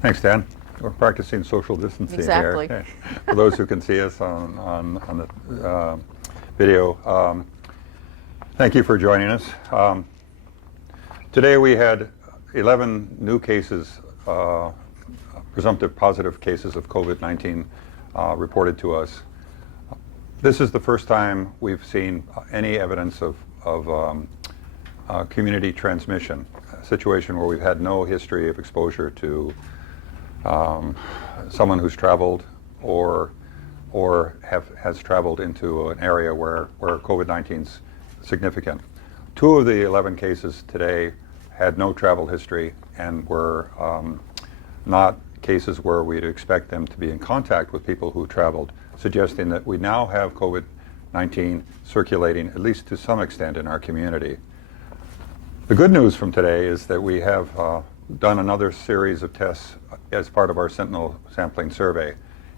Thanks, Dan. We're practicing social distancing Exactly. here. Yeah. For those who can see us on the video, thank you for joining us. Today we had 11 new cases, presumptive positive cases of COVID-19 reported to us. This is the first time we've seen any evidence of community transmission, a situation where we've had no history of exposure to someone who's traveled or has traveled into an area where COVID-19 is significant. 2 of the 11 cases today had no travel history and were not cases where we'd expect them to be in contact with people who traveled, suggesting that we now have COVID-19 circulating, at least to some extent, in our community. The good news from today is that we have done another series of tests as part of our Sentinel sampling survey.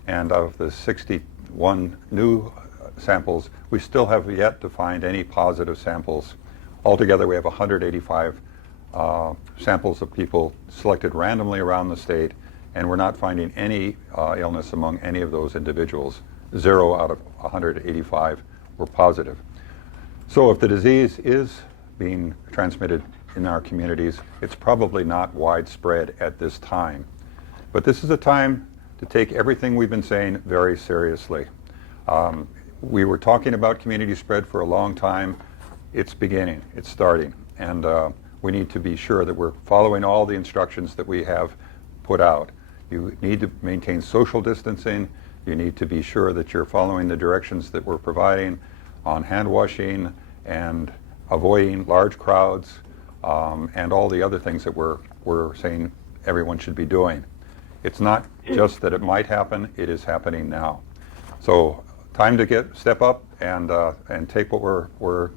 And of the 61 new samples, we still have yet to find any positive samples. Altogether, we have 185 samples of people selected randomly around the state, and we're not finding any illness among any of those individuals. 0 out of 185 were positive. So if the disease is being transmitted in our communities, it's probably not widespread at this time. But this is a time to take everything we've been saying very seriously. We were talking about community spread for a long time. It's beginning, it's starting, and we need to be sure that we're following all the instructions that we have put out. You need to maintain social distancing. You need to be sure that you're following the directions that we're providing on hand washing and avoiding large crowds, and all the other things that we're saying everyone should be doing. It's not just that it might happen, it is happening now. So time to step up and take what we're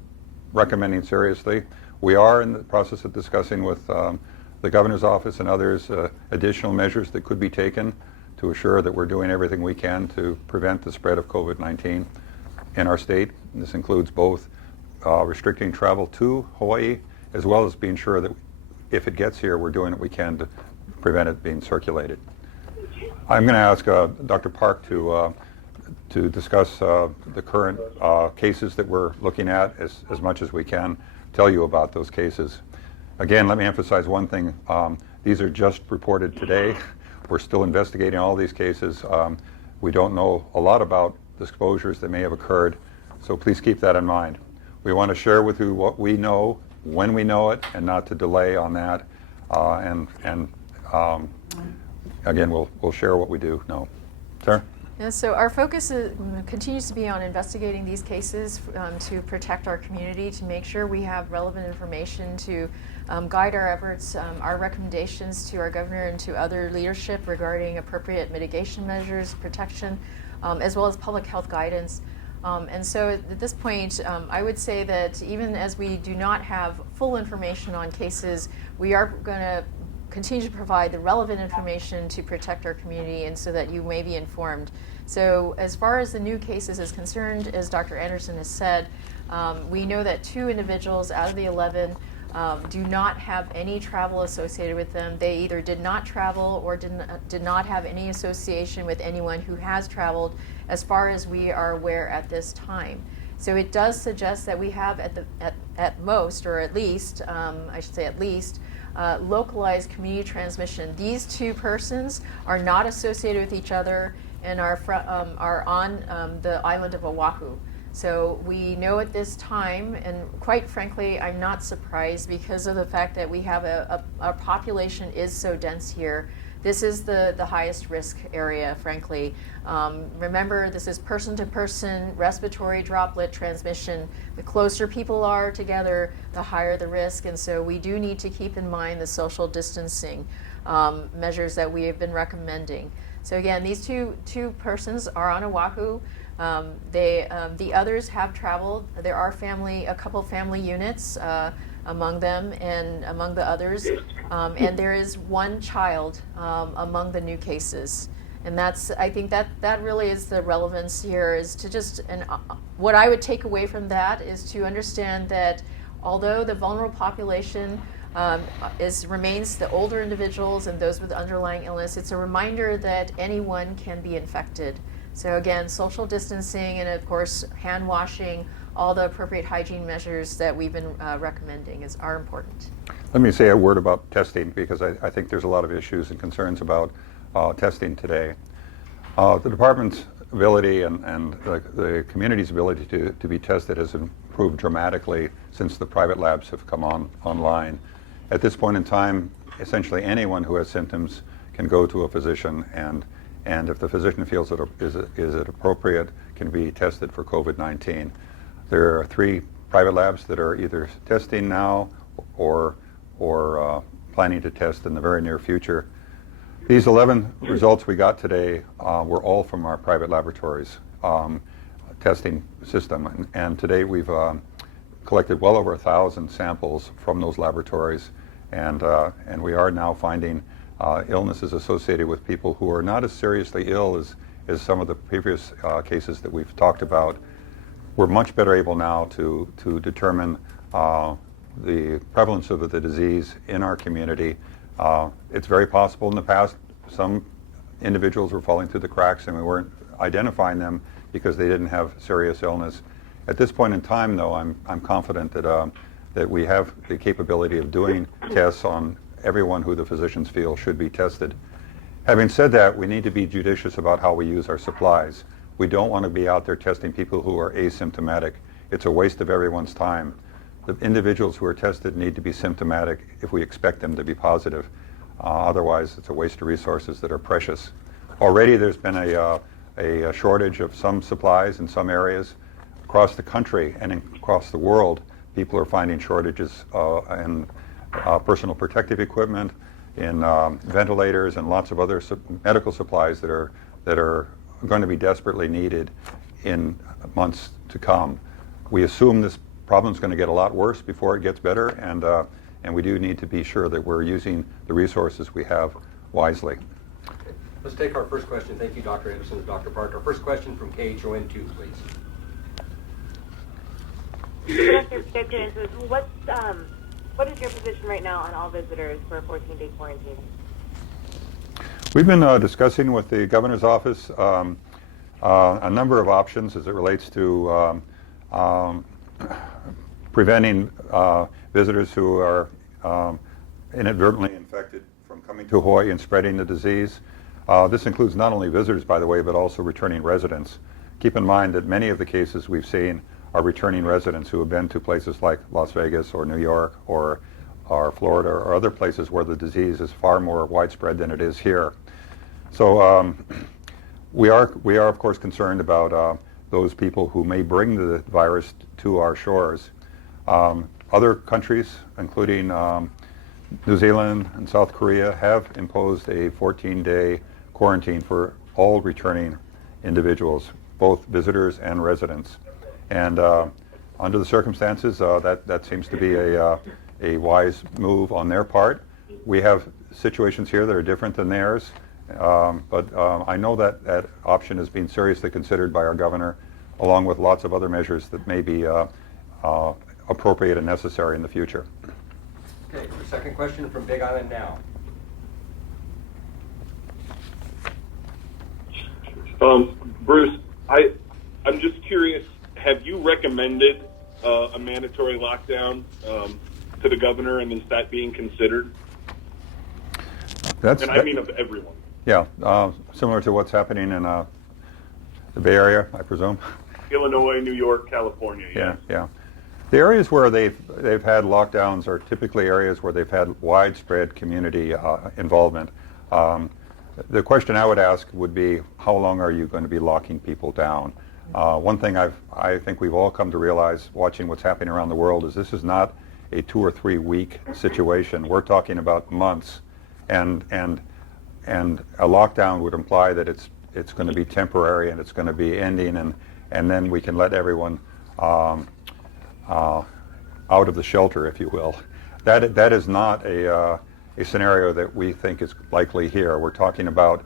recommending seriously. We are in the process of discussing with the governor's office and others additional measures that could be taken to assure that we're doing everything we can to prevent the spread of COVID-19 in our state. And this includes both restricting travel to Hawaii, as well as being sure that if it gets here, we're doing what we can to prevent it being circulated. I'm going to ask Dr. Park to discuss the current cases that we're looking at as much as we can, tell you about those cases. Again, let me emphasize one thing. These are just reported today. We're still investigating all these cases. We don't know a lot about the exposures that may have occurred, so please keep that in mind. We want to share with you what we know, when we know it, and not to delay on that. Again, we'll share what we do know. Sarah? Yeah, so our focus continues to be on investigating these cases to protect our community, to make sure we have relevant information to guide our efforts, our recommendations to our governor and to other leadership regarding appropriate mitigation measures, protection, as well as public health guidance. And so at this point, I would say that even as we do not have full information on cases, we are going to continue to provide the relevant information to protect our community and so that you may be informed. So as far as the new cases is concerned, as Dr. Anderson has said, we know that 2 individuals out of the 11 do not have any travel associated with them. They either did not travel or did not have any association with anyone who has traveled, as far as we are aware at this time. So it does suggest that we have at most, or at least, I should say at least, localized community transmission. These 2 persons are not associated with each other and are on the island of Oahu. So we know at this time, and quite frankly, I'm not surprised because of the fact that we have our population is so dense here. This is the highest risk area, frankly. Remember, this is person-to-person respiratory droplet transmission. The closer people are together, the higher the risk, and so we do need to keep in mind the social distancing measures that we have been recommending. So again, these two persons are on Oahu. The others have traveled. There are a couple family units among them and among the others, and there is 1 child among the new cases. And I think that really is the relevance here, is to just, and what I would take away from that is to understand that although the vulnerable population remains the older individuals and those with underlying illness. It's a reminder that anyone can be infected. So again, social distancing and of course hand washing, all the appropriate hygiene measures that we've been recommending are important. Let me say a word about testing, because I think there's a lot of issues and concerns about testing today. The department's ability and the community's ability to be tested has improved dramatically since the private labs have come online. At this point in time, essentially anyone who has symptoms can go to a physician, and if the physician feels it is it appropriate, can be tested for COVID-19. There are 3 private labs that are either testing now or planning to test in the very near future. These 11 results we got today were all from our private laboratories testing system, and today we've collected well over 1,000 samples from those laboratories, and we are now finding illnesses associated with people who are not as seriously ill as some of the previous cases that we've talked about. We're much better able now to determine the prevalence of the disease in our community. It's very possible in the past some individuals were falling through the cracks and we weren't identifying them because they didn't have serious illness. At this point in time, though, I'm confident that we have the capability of doing tests on everyone who the physicians feel should be tested. Having said that, we need to be judicious about how we use our supplies. We don't want to be out there testing people who are asymptomatic. It's a waste of everyone's time. The individuals who are tested need to be symptomatic if we expect them to be positive. Otherwise, it's a waste of resources that are precious. Already there's been a shortage of some supplies in some areas. Across the country and across the world, people are finding shortages in personal protective equipment, in ventilators, and lots of other medical supplies that are going to be desperately needed in months to come. We assume this problem is going to get a lot worse before it gets better, and we do need to be sure that we're using the resources we have wisely. Let's take our first question. Thank you, Dr. Anderson and Dr. Park. Our first question from KHON2, please. Dr. Anderson, what is your position right now on all visitors for a 14-day quarantine? We've been discussing with the governor's office a number of options as it relates to preventing visitors who are inadvertently infected from coming to Hawaii and spreading the disease. This includes not only visitors, by the way, but also returning residents. Keep in mind that many of the cases we've seen are returning residents who have been to places like Las Vegas or New York or Florida or other places where the disease is far more widespread than it is here. So we are of course concerned about those people who may bring the virus to our shores. Other countries, including New Zealand and South Korea, have imposed a 14-day quarantine for all returning individuals, both visitors and residents. And under the circumstances, that seems to be a wise move on their part. We have situations here that are different than theirs, but I know that option is being seriously considered by our governor, along with lots of other measures that may be appropriate and necessary in the future. Okay, our second question from Big Island Now. Bruce, I'm just curious, have you recommended a mandatory lockdown to the governor, and is that being considered? I mean of everyone. Yeah, similar to what's happening in the Bay Area, I presume. Illinois, New York, California. Yeah, yeah. The areas where they've had lockdowns are typically areas where they've had widespread community involvement. The question I would ask would be, how long are you going to be locking people down? One thing I think we've all come to realize watching what's happening around the world is this is not a 2 or 3 week situation. We're talking about months, and a lockdown would imply that it's going to be temporary and it's going to be ending, and then we can let everyone out of the shelter, if you will. That is not a scenario that we think is likely here. We're talking about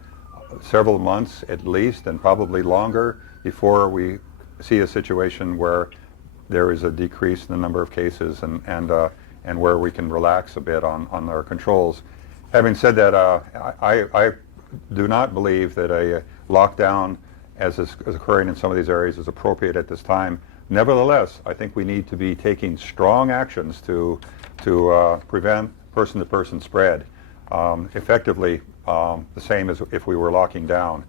several months at least, and probably longer, before we see a situation where there is a decrease in the number of cases and and where we can relax a bit on our controls. Having said that, I do not believe that a lockdown as is occurring in some of these areas is appropriate at this time. Nevertheless, I think we need to be taking strong actions to prevent person-to-person spread, effectively the same as if we were locking down.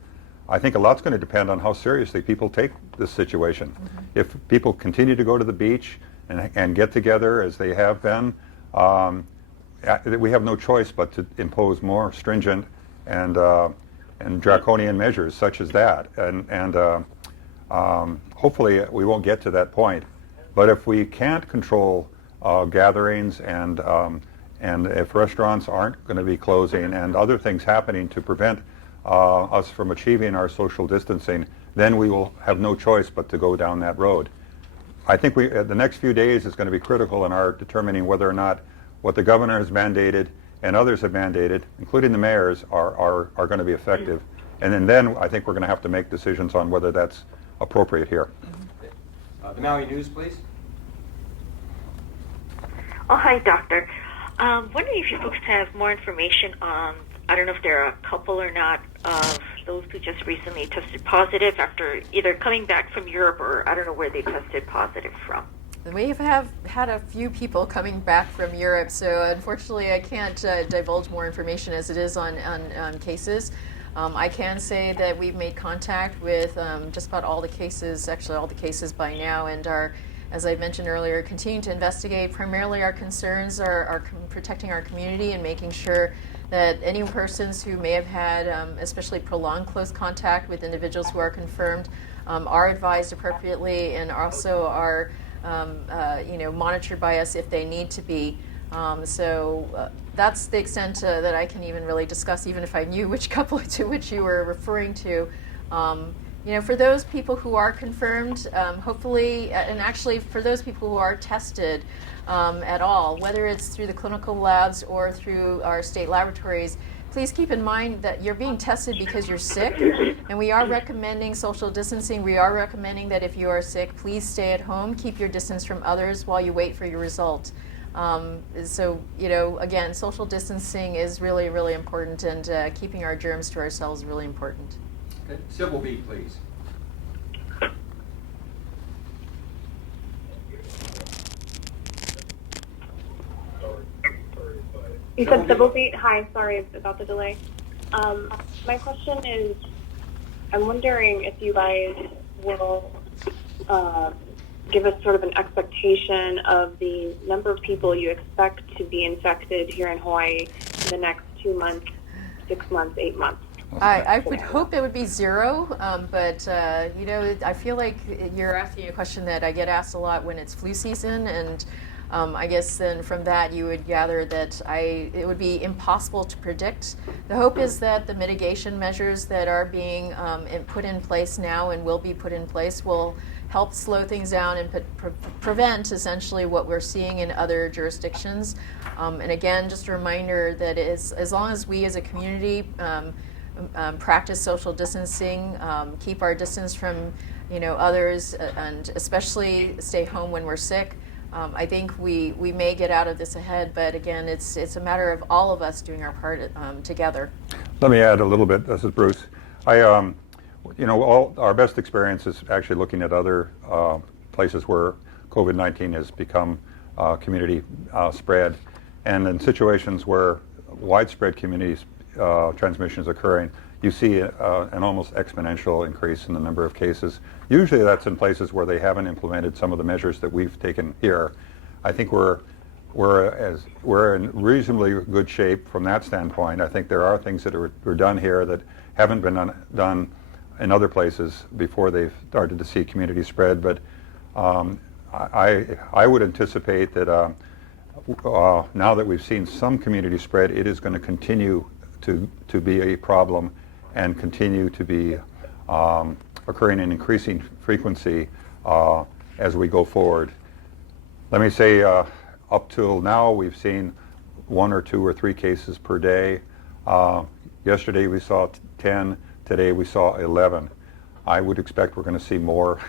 I think a lot's going to depend on how seriously people take this situation. If people continue to go to the beach and get together as they have been, we have no choice but to impose more stringent and draconian measures such as that. And hopefully we won't get to that point. But if we can't control gatherings and if restaurants aren't going to be closing and other things happening to prevent us from achieving our social distancing, then we will have no choice but to go down that road. I think the next few days is going to be critical in our determining whether or not what the governor has mandated and others have mandated, including the mayors, are going to be effective. And then I think we're going to have to make decisions on whether that's appropriate here. The Maui News, please. Oh, hi, Doctor. Wondering if you folks have more information on, I don't know if there are a couple or not, of those who just recently tested positive after either coming back from Europe or I don't know where they tested positive from. We have had a few people coming back from Europe, so unfortunately I can't divulge more information as it is on cases. I can say that we've made contact with just about all the cases, actually all the cases by now, and are, as I mentioned earlier, continuing to investigate. Primarily our concerns are protecting our community and making sure that any persons who may have had especially prolonged close contact with individuals who are confirmed are advised appropriately and also are monitored by us if they need to be. So that's the extent that I can even really discuss, even if I knew which couple to which you were referring to. For those people who are confirmed, hopefully, and actually for those people who are tested at all, whether it's through the clinical labs or through our state laboratories, please keep in mind that you're being tested because you're sick, and we are recommending social distancing. We are recommending that if you are sick, please stay at home, keep your distance from others while you wait for your result. So, again, social distancing is really, really important, and keeping our germs to ourselves is really important. Okay. Civil B, please. You said civil beat? Hi, sorry about the delay. My question is, I'm wondering if you guys will give us sort of an expectation of the number of people you expect to be infected here in Hawaii in the next 2 months, 6 months, 8 months. I would hope it would be zero, but I feel like you're asking a question that I get asked a lot when it's flu season, and I guess then from that you would gather that it would be impossible to predict. The hope is that the mitigation measures that are being put in place now and will be put in place will help slow things down and prevent essentially what we're seeing in other jurisdictions. And again, just a reminder that as long as we as a community practice social distancing, keep our distance from others, and especially stay home when we're sick, I think we may get out of this ahead. But again, it's a matter of all of us doing our part together. Let me add a little bit. This is Bruce. All our best experience is actually looking at other places where COVID-19 has become community spread, and in situations where widespread community transmission is occurring, you see an almost exponential increase in the number of cases. Usually that's in places where they haven't implemented some of the measures that we've taken here. I think we're in reasonably good shape from that standpoint. I think there are things that were done here that haven't been done in other places before they've started to see community spread. But I would anticipate that now that we've seen some community spread, it is going to continue to be a problem and continue to be occurring in increasing frequency as we go forward. Let me say, up till now, we've seen 1 or 2 or 3 cases per day. Yesterday we saw 10. Today we saw 11. I would expect we're going to see more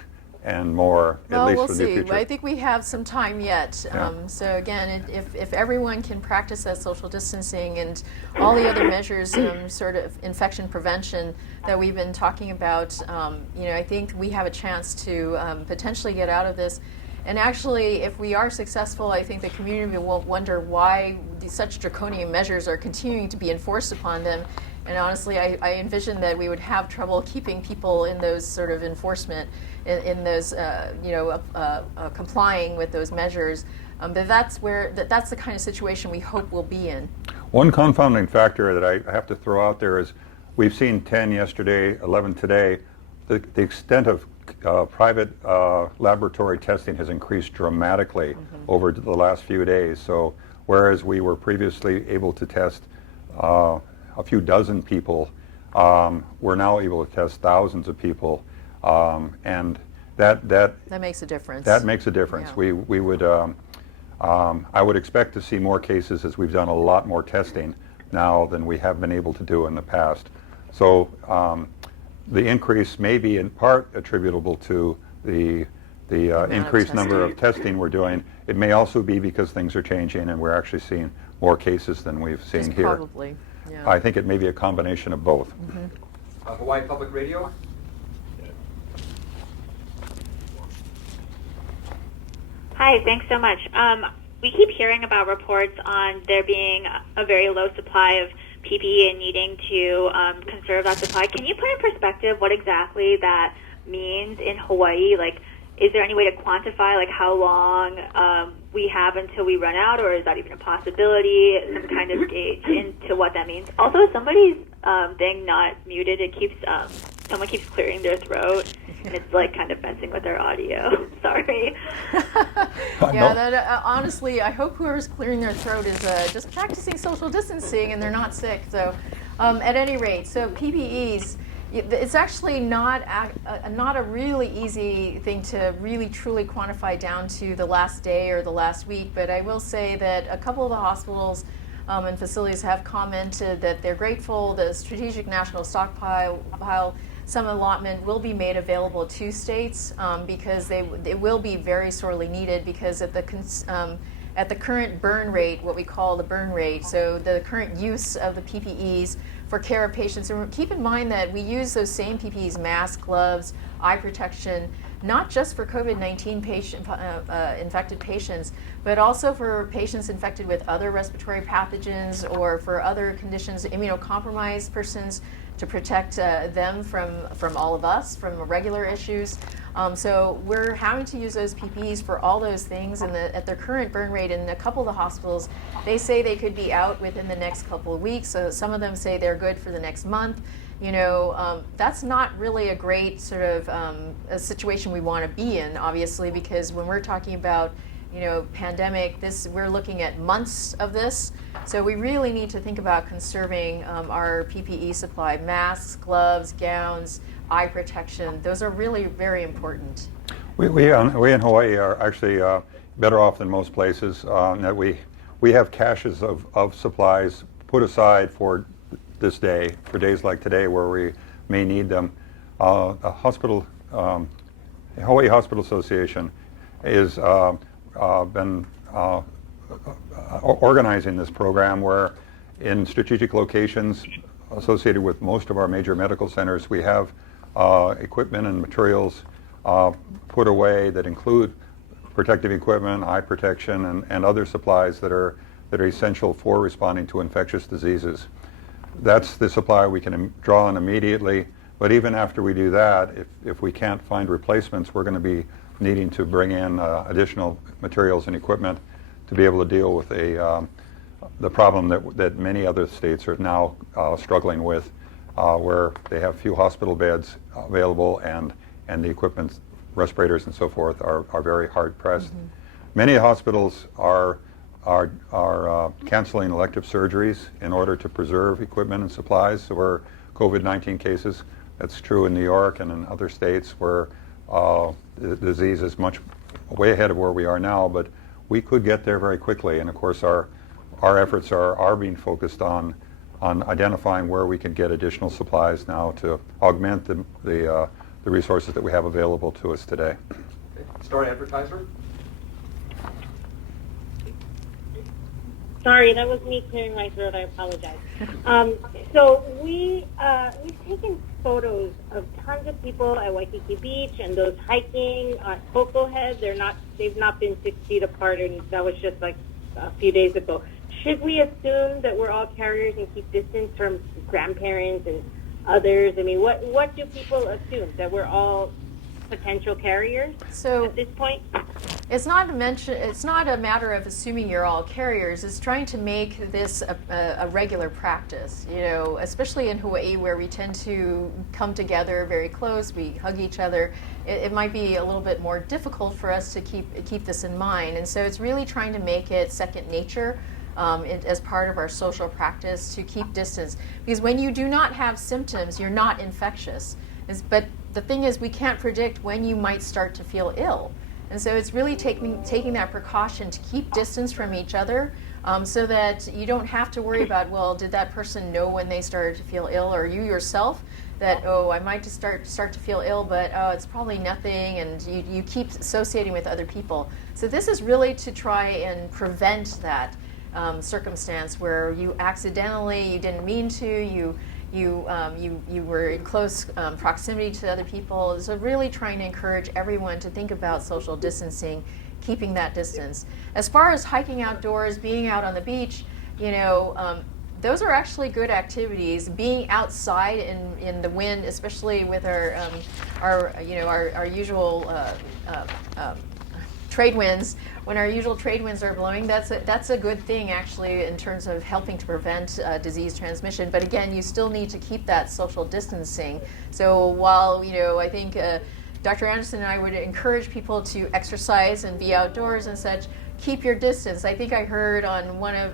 and more, at Well, least we'll for the see. future. I think we have some time yet. Yeah. So again, if everyone can practice that social distancing and all the other measures, sort of infection prevention that we've been talking about, I think we have a chance to potentially get out of this. And actually, if we are successful, I think the community will wonder why such draconian measures are continuing to be enforced upon them. And honestly, I envision that we would have trouble keeping people in those sort of enforcement, in those, complying with those measures. But that's the kind of situation we hope we'll be in. One confounding factor that I have to throw out there is we've seen 10 yesterday, 11 today. The extent of private laboratory testing has increased dramatically over the last few days. So whereas we were previously able to test a few dozen people, we're now able to test thousands of people, and that makes a difference. That makes a difference. Yeah. We would I would expect to see more cases as we've done a lot more testing now than we have been able to do in the past. So the increase may be in part attributable to the increased number of testing we're doing. It may also be because things are changing and we're actually seeing more cases than we've seen Just here. Probably. Yeah. I think it may be a combination of both. Hawaii Public Radio. Hi, thanks so much. We keep hearing about reports on there being a very low supply of PPE and needing to conserve that supply. Can you put in perspective what exactly that means in Hawaii? Like, is there any way to quantify like how long we have until we run out, or is that even a possibility? Some kind of gauge into what that means. Also, somebody's thing not muted. It keeps someone keeps clearing their throat, and it's like kind of messing with their audio. Sorry. Yeah, that, honestly, I hope whoever's clearing their throat is just practicing social distancing and they're not sick. So, at any rate, so PPEs. It's actually not a really easy thing to really truly quantify down to the last day or the last week, but I will say that a couple of the hospitals and facilities have commented that they're grateful. The Strategic National Stockpile, some allotment will be made available to states because it will be very sorely needed, because at the current burn rate, what we call the burn rate, so the current use of the PPEs for care of patients. And keep in mind that we use those same PPEs, masks, gloves, eye protection, not just for COVID-19 infected patients, but also for patients infected with other respiratory pathogens or for other conditions, immunocompromised persons, to protect them from all of us, from regular issues. So we're having to use those PPEs for all those things, and at their current burn rate in a couple of the hospitals, they say they could be out within the next couple of weeks. So some of them say they're good for the next month. That's not really a great sort of a situation we want to be in, obviously, because when we're talking about pandemic, we're looking at months of this. So we really need to think about conserving our PPE supply, masks, gloves, gowns, eye protection. Those are really very important. We in Hawaii are actually better off than most places in that we have caches of supplies put aside for this day, for days like today where we may need them. The Hawaii Hospital Association is been organizing this program where in strategic locations associated with most of our major medical centers, we have equipment and materials put away that include protective equipment, eye protection, and other supplies that are essential for responding to infectious diseases. That's the supply we can draw on immediately, but even after we do that, if we can't find replacements, we're going to be needing to bring in additional materials and equipment to be able to deal with the problem that many other states are now struggling with, where they have few hospital beds available and the equipment, respirators and so forth, are very hard pressed. Mm-hmm. Many hospitals are canceling elective surgeries in order to preserve equipment and supplies for COVID-19 cases. That's true in New York and in other states where the disease is much way ahead of where we are now, but we could get there very quickly. And of course, our efforts are being focused on identifying where we can get additional supplies now to augment the the resources that we have available to us today. Okay. Star-Advertiser? Sorry, that was me clearing my throat. I apologize. So we've taken photos of tons of people at Waikiki Beach and those hiking at Cocoa Head. They've not been 6 feet apart, and that was just like a few days ago. Should we assume that we're all carriers and keep distance from grandparents and others? I mean, what do people assume, that we're all potential carriers at this point? It's not a matter of assuming you're all carriers. It's trying to make this a regular practice, especially in Hawaii, where we tend to come together very close, we hug each other. It might be a little bit more difficult for us to keep this in mind. And so it's really trying to make it second nature as part of our social practice to keep distance. Because when you do not have symptoms, you're not infectious. But the thing is, we can't predict when you might start to feel ill. And so it's really taking that precaution to keep distance from each other, so that you don't have to worry about, well, did that person know when they started to feel ill, or you yourself, that, oh, I might just start to feel ill, but oh, it's probably nothing, and you keep associating with other people. So this is really to try and prevent that circumstance where you accidentally, you didn't mean to, you were in close proximity to other people. So really trying to encourage everyone to think about social distancing, keeping that distance. As far as hiking outdoors, being out on the beach, those are actually good activities. Being outside in the wind, especially with our usual trade winds, when our usual trade winds are blowing, that's a good thing actually in terms of helping to prevent disease transmission. But again, you still need to keep that social distancing. So while I think Dr. Anderson and I would encourage people to exercise and be outdoors and such, keep your distance. I think I heard on one of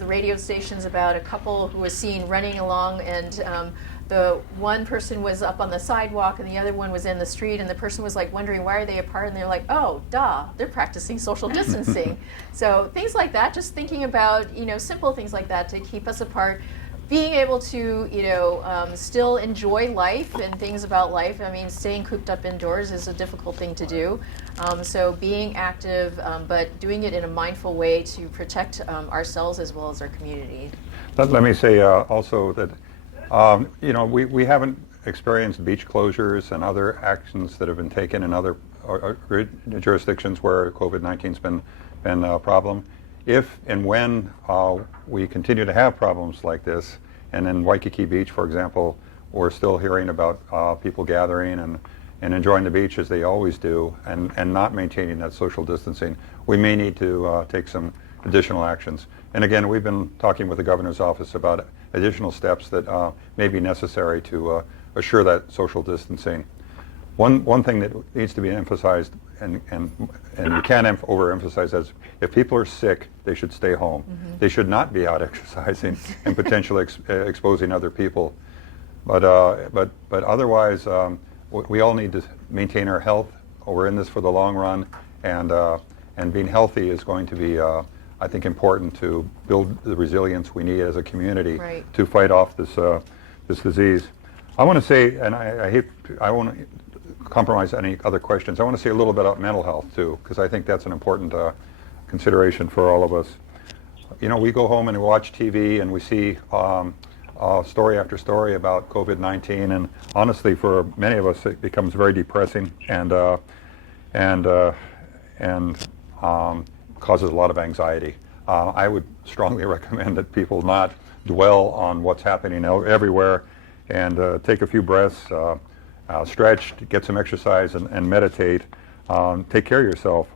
the radio stations about a couple who was seen running along, and the one person was up on the sidewalk and the other one was in the street, and the person was like wondering, why are they apart? And they're like, oh, duh, they're practicing social distancing. So things like that, just thinking about simple things like that to keep us apart. Being able to still enjoy life and things about life. I mean, staying cooped up indoors is a difficult thing to do. So being active, but doing it in a mindful way to protect ourselves as well as our community. Let me say also that we haven't experienced beach closures and other actions that have been taken in other jurisdictions where COVID-19's been a problem. If and when we continue to have problems like this, and in Waikiki Beach, for example, we're still hearing about people gathering and enjoying the beach as they always do, and not maintaining that social distancing, we may need to take some additional actions. And again, we've been talking with the governor's office about additional steps that may be necessary to assure that social distancing. One thing that needs to be emphasized, and you can't overemphasize, is if people are sick, they should stay home. Mm-hmm. They should not be out exercising and potentially exposing other people. But otherwise, we all need to maintain our health. We're in this for the long run, and being healthy is going to be, I think, important to build the resilience we need as a community to fight off this disease. I want to say, and I won't compromise any other questions. I want to say a little bit about mental health too, because I think that's an important consideration for all of us. We go home and we watch TV and we see story after story about COVID-19, and honestly, for many of us, it becomes very depressing and causes a lot of anxiety. I would strongly recommend that people not dwell on what's happening everywhere, and take a few breaths, stretch, get some exercise, and meditate. Take care of yourself.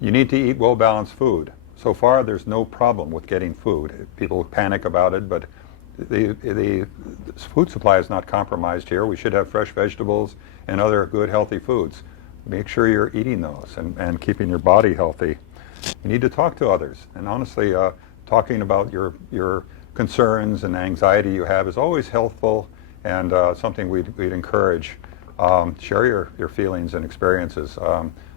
You need to eat well-balanced food. So far, there's no problem with getting food. People panic about it, but the food supply is not compromised here. We should have fresh vegetables and other good, healthy foods. Make sure you're eating those and keeping your body healthy. You need to talk to others. And honestly, talking about your concerns and anxiety you have is always helpful, and something we'd encourage. Share your feelings and experiences.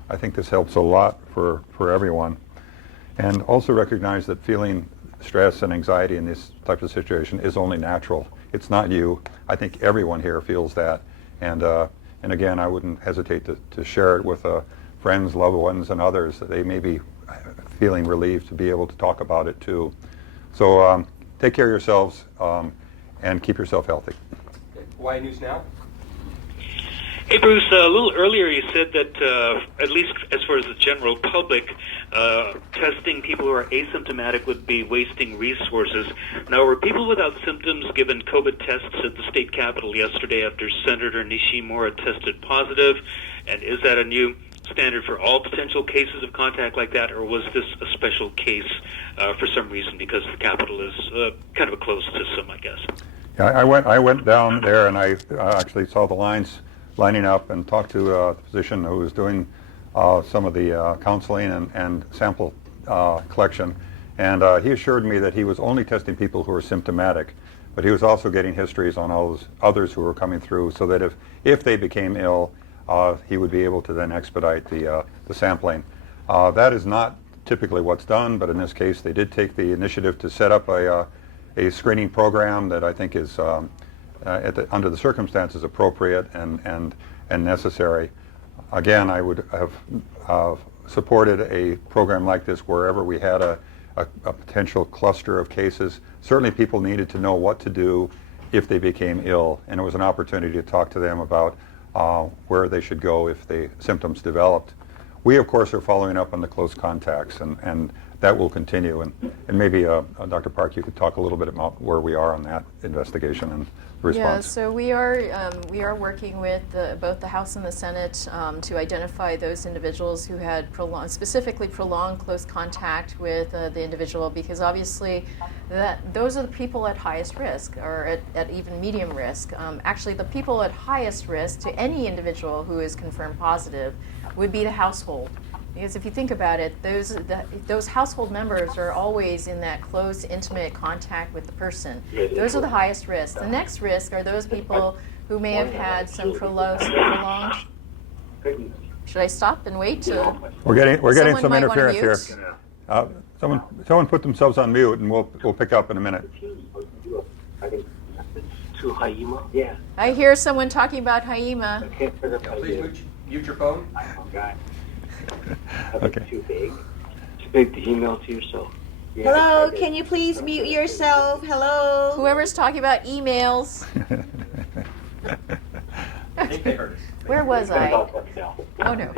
I think this helps a lot for everyone. And also recognize that feeling stress and anxiety in this type of situation is only natural. It's not you. I think everyone here feels that. And again, I wouldn't hesitate to share it with friends, loved ones, and others. That they may be feeling relieved to be able to talk about it too. So take care of yourselves and keep yourself healthy. Hawaii News Now. Hey, Bruce, a little earlier you said that, at least as far as the general public, testing people who are asymptomatic would be wasting resources. Now, were people without symptoms given COVID tests at the state capitol yesterday after Senator Nishimura tested positive? And is that a new standard for all potential cases of contact like that, or was this a special case for some reason because the capitol is kind of a closed system, I guess? Yeah, I went down there and I actually saw the lines lining up and talked to the physician who was doing some of the counseling and sample collection. And he assured me that he was only testing people who were symptomatic, but he was also getting histories on all those others who were coming through, so that if they became ill, he would be able to then expedite the sampling. That is not typically what's done, but in this case they did take the initiative to set up a screening program that I think is under the circumstances appropriate and necessary. Again, I would have supported a program like this wherever we had a potential cluster of cases. Certainly people needed to know what to do if they became ill, and it was an opportunity to talk to them about where they should go if the symptoms developed. We, of course, are following up on the close contacts, and that will continue. And maybe, Dr. Park, you could talk a little bit about where we are on that investigation and response. Yeah, so we are working with both the House and the Senate to identify those individuals who had specifically prolonged close contact with the individual, because obviously those are the people at highest risk, or at even medium risk. Actually, the people at highest risk to any individual who is confirmed positive would be the household. Because if you think about it, those household members are always in that close, intimate contact with the person. Those are the highest risk. The next risk are those people who may have had some prolonged. Should I stop and wait? We're getting some might wanna interference here. Someone put themselves on mute, and we'll pick up in a minute. Yeah. I hear someone talking about Haima. Please mute your phone. Okay. Too big. Too big to email to yourself. Yeah, Hello, can you please mute yourself? Hello? Whoever's talking about emails. I think they heard us. Where was I? Oh no.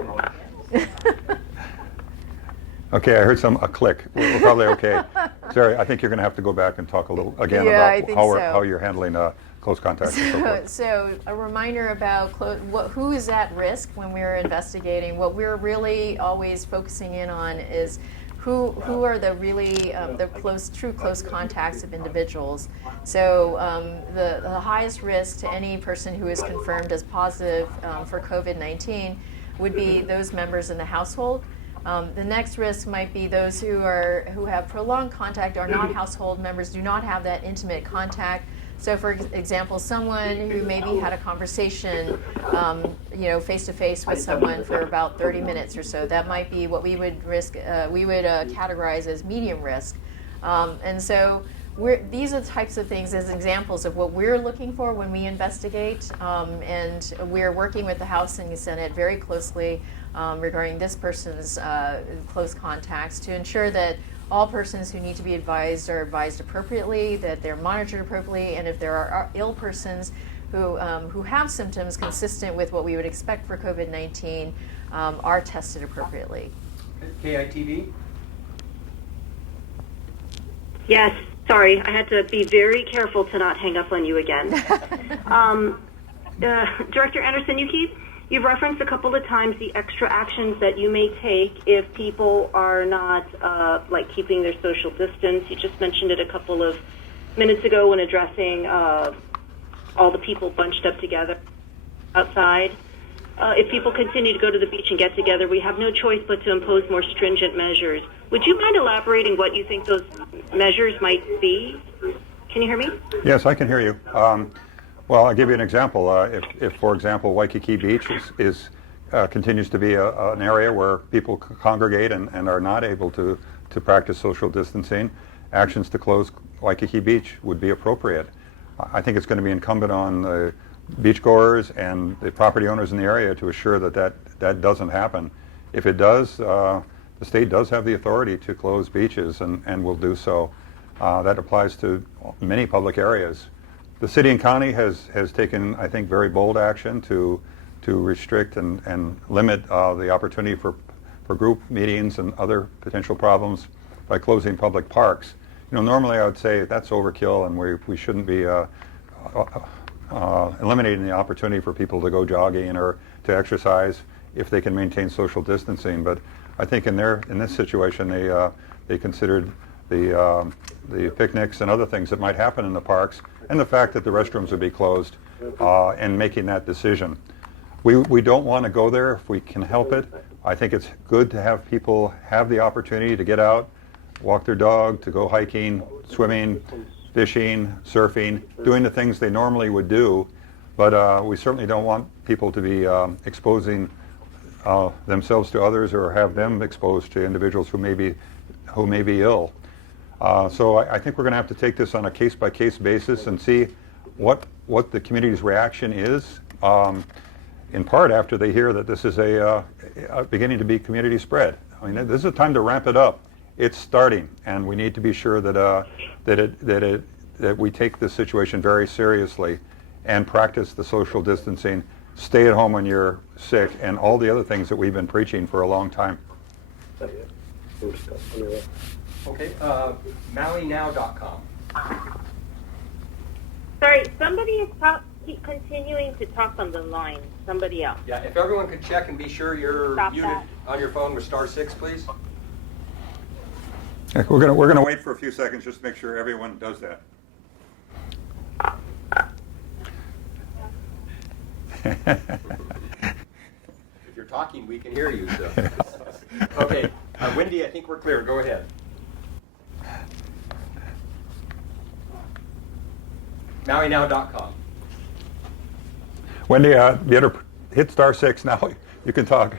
Okay, I heard a click. We're probably okay. Sarah, I think you're going to have to go back and talk a little again Yeah, I about think how so. you're handling close contacts and so forth. So a reminder about who is at risk when we're investigating. What we're really always focusing in on is who are the really true close contacts of individuals. So the highest risk to any person who is confirmed as positive for COVID-19 would be those members in the household. The next risk might be those who have prolonged contact, are not household members, do not have that intimate contact. So, for example, someone who maybe had a conversation, face to face with someone for about 30 minutes or so, that might be what we would categorize as medium risk. And so, these are the types of things as examples of what we're looking for when we investigate, and we're working with the House and the Senate very closely regarding this person's close contacts to ensure that all persons who need to be advised are advised appropriately, that they're monitored appropriately, and if there are ill persons who have symptoms consistent with what we would expect for COVID-19 are tested appropriately. KITV? Yes, sorry, I had to be very careful to not hang up on you again. Director Anderson, you've referenced a couple of times the extra actions that you may take if people are not keeping their social distance. You just mentioned it a couple of minutes ago when addressing all the people bunched up together outside. If people continue to go to the beach and get together, we have no choice but to impose more stringent measures. Would you mind elaborating what you think those measures might be? Can you hear me? Yes, I can hear you. Well, I'll give you an example. If for example, Waikiki Beach continues to be an area where people congregate and are not able to practice social distancing, actions to close Waikiki Beach would be appropriate. I think it's going to be incumbent on the beachgoers and the property owners in the area to assure that doesn't happen. If it does, the state does have the authority to close beaches and will do so. That applies to many public areas. The city and county has taken, I think, very bold action to restrict and limit the opportunity for group meetings and other potential problems by closing public parks. Normally I would say that's overkill, and we shouldn't be eliminating the opportunity for people to go jogging or to exercise if they can maintain social distancing. But I think in this situation they considered the picnics and other things that might happen in the parks, and the fact that the restrooms would be closed, and making that decision. We don't want to go there if we can help it. I think it's good to have people have the opportunity to get out, walk their dog, to go hiking, swimming, fishing, surfing, doing the things they normally would do. But we certainly don't want people to be exposing themselves to others or have them exposed to individuals who may be ill. So I think we're going to have to take this on a case-by-case basis and see what the community's reaction is, in part after they hear that this is beginning to be community spread. I mean, this is a time to ramp it up. It's starting, and we need to be sure that we take this situation very seriously and practice the social distancing, stay at home when you're sick, and all the other things that we've been preaching for a long time. Okay, MauiNow.com. Sorry, somebody is keep continuing to talk on the line. Somebody else. Yeah, if everyone could check and be sure you're Stop muted that. on your phone with *6, please. We're gonna wait for a few seconds just to make sure everyone does that. If you're talking, we can hear you. So. Okay, Wendy, I think we're clear. Go ahead. MauiNow.com. Wendy, you better hit *6 now. You can talk.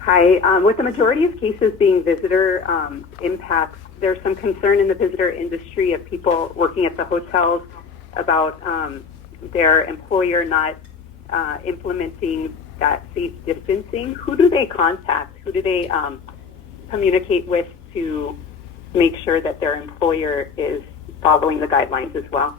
Hi. With the majority of cases being visitor impacts, there's some concern in the visitor industry of people working at the hotels about their employer not implementing that safe distancing. Who do they contact? Who do they communicate with to make sure that their employer is following the guidelines as well?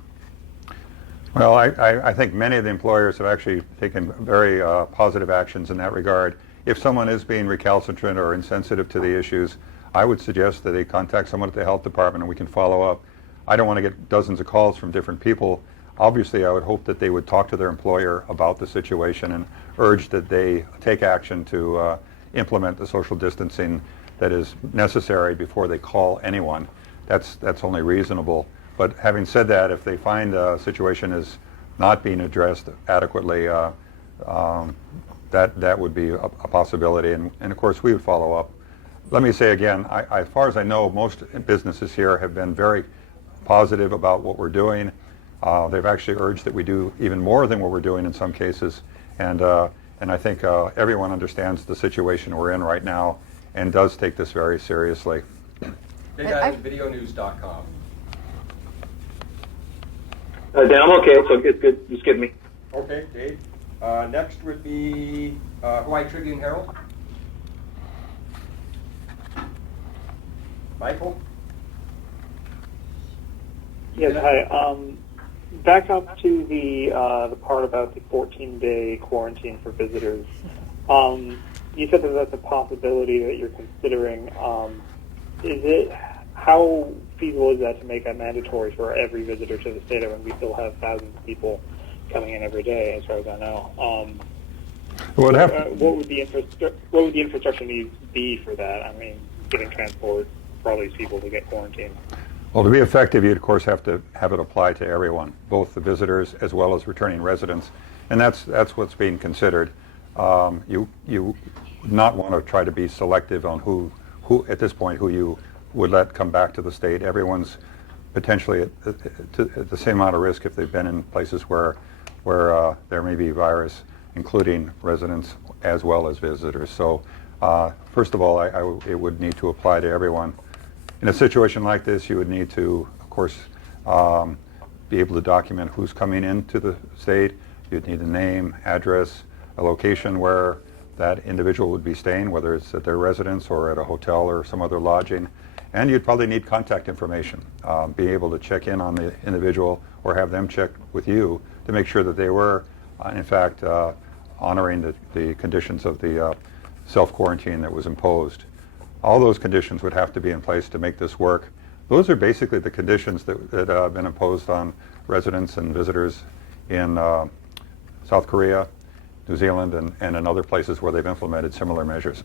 Well, I think many of the employers have actually taken very positive actions in that regard. If someone is being recalcitrant or insensitive to the issues, I would suggest that they contact someone at the health department and we can follow up. I don't want to get dozens of calls from different people. Obviously, I would hope that they would talk to their employer about the situation and urge that they take action to implement the social distancing that is necessary before they call anyone. That's only reasonable. But having said that, if they find a situation is not being addressed adequately, that would be a possibility, and of course we would follow up. Let me say again, as far as I know, most businesses here have been very positive about what we're doing. They've actually urged that we do even more than what we're doing in some cases, and I think everyone understands the situation we're in right now and does take this very seriously. BigIslandVideoNews.com. Dan, I'm okay, so it's good. Just give me. Okay, Dave. Next would be Hawaii Tribune Herald. Michael? Yes, hi. Back up to the part about the 14-day quarantine for visitors. You said that that's a possibility that you're considering. How feasible is that to make that mandatory for every visitor to the state when we still have thousands of people coming in every day, as far as I know? What would the infrastructure needs be for that? I mean, getting transport for all these people to get quarantined. Well, to be effective, you of course have to have it apply to everyone, both the visitors as well as returning residents, and that's what's being considered. You would not want to try to be selective on who at this point who you would let come back to the state. Everyone's potentially at the same amount of risk if they've been in places where there may be virus, including residents as well as visitors. So first of all, it would need to apply to everyone. In a situation like this, you would need to, of course, be able to document who's coming into the state. You'd need a name, address, a location where that individual would be staying, whether it's at their residence or at a hotel or some other lodging. And you'd probably need contact information, be able to check in on the individual or have them check with you to make sure that they were, in fact, honoring the conditions of the self-quarantine that was imposed. All those conditions would have to be in place to make this work. Those are basically the conditions that have been imposed on residents and visitors in South Korea, New Zealand, and in other places where they've implemented similar measures.